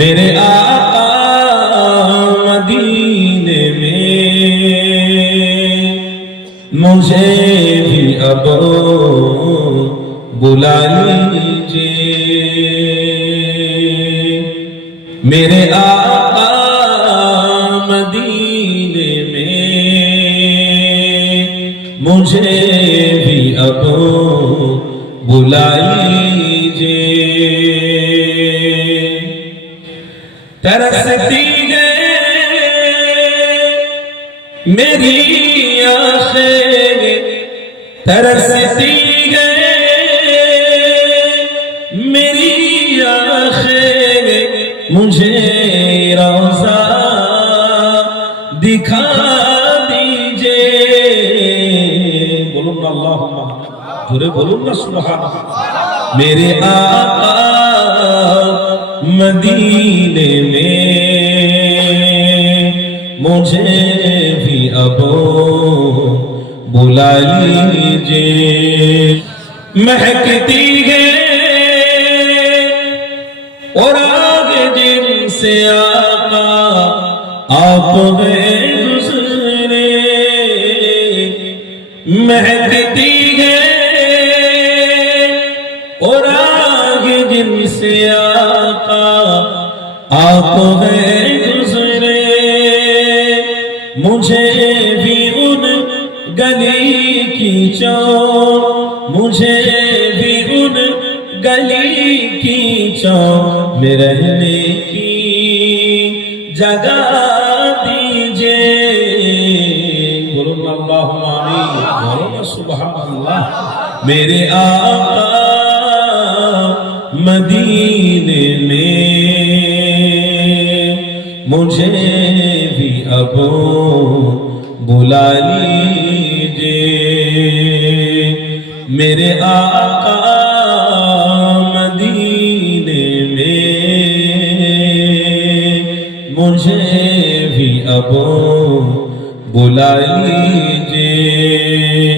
میرے آقا مدینے میں مجھے بھی اب بلا لیجے میرے آقا مدینے میں مجھے بھی اب بلا لیجے ترستی ہے میری آنکھیں ترستی ہے میری آنکھیں مجھے روزہ دکھا دیجئے بلوم اللہم جرے سبحان سبحانہ میرے آقا مدینے मुझे भी अब बुला लीजिए महकती है और आग दिन से आका आप दूसरे महकती है और आग दिन से आका आप दूसरे مجھے بھی ان گلی کی چون مجھے بھی ان گلی کھینچوں کی, کی جگا دیجیے صبح اللہ میرے آقا مدی मुझे भी अब बुला लीजिए मेरे आका मदीने में मुझे भी अब बुला लीजिए